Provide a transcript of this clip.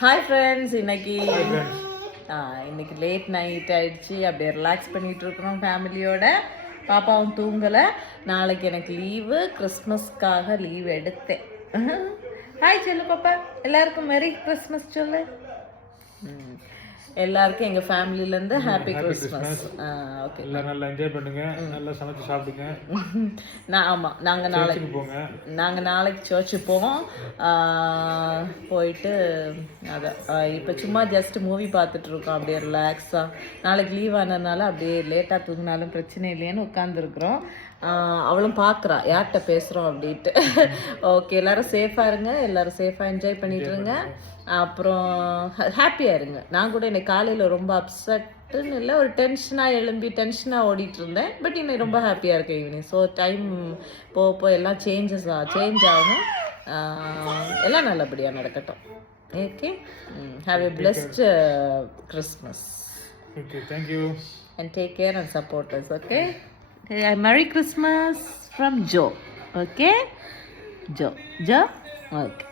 Hi friends, இன்னைக்கு late night ஆயிடுச்சு. அப்படியே ரிலாக்ஸ் பண்ணிட்டு இருக்கிறோம் ஃபேமிலியோட. பாப்பாவும் தூங்கலை. நாளைக்கு எனக்கு லீவு, கிறிஸ்மஸ்க்காக லீவ் எடுத்தேன். ஹாய் சொல்லு பாப்பா, எல்லாருக்கும் மெரி கிறிஸ்மஸ் சொல்லு. எல்லாருக்கும் எங்க ஃபேமிலில இருந்து ஹாப்பி கிறிஸ்மஸ். ஓகே, எல்லாரும் நல்லா என்ஜாய் பண்ணுங்க, நல்லா சமைச்சு சாப்பிடுங்க. நாங்க நாளைக்கு சர்ச்சு போவோம். போயிட்டு இப்போ சும்மா ஜஸ்ட் மூவி பார்த்துட்டு இருக்கோம், அப்படியே ரிலாக்ஸா. நாளைக்கு லீவ் ஆனதுனால அப்படியே லேட்டா தூங்கினாலும் பிரச்சனை இல்லையேன்னு உட்காந்துருக்குறோம். அவளும் பார்க்குறா யார்கிட்ட பேசுகிறோம் அப்படின்ட்டு. ஓகே, எல்லாரும் சேஃபாக இருங்க, எல்லாரும் சேஃபாக என்ஜாய் பண்ணிட்டு இருங்க. அப்புறம் ஹாப்பியாக இருங்க. நான் கூட இன்னைக்கு காலையில் ரொம்ப அப்செட்டுன்னு இல்லை, ஒரு டென்ஷனாக ஓடிட்டு இருந்தேன். பட் இன்னைக்கு ரொம்ப ஹாப்பியாக இருக்கேன் ஈவினிங். ஸோ டைம் போக எல்லாம் சேஞ்ச் ஆகும். எல்லாம் நல்லபடியாக நடக்கட்டும். Okay, have a blessed Christmas. Okay, thank you. And take care and support us, okay? Merry Christmas from Joe. Okay? Joe. Okay.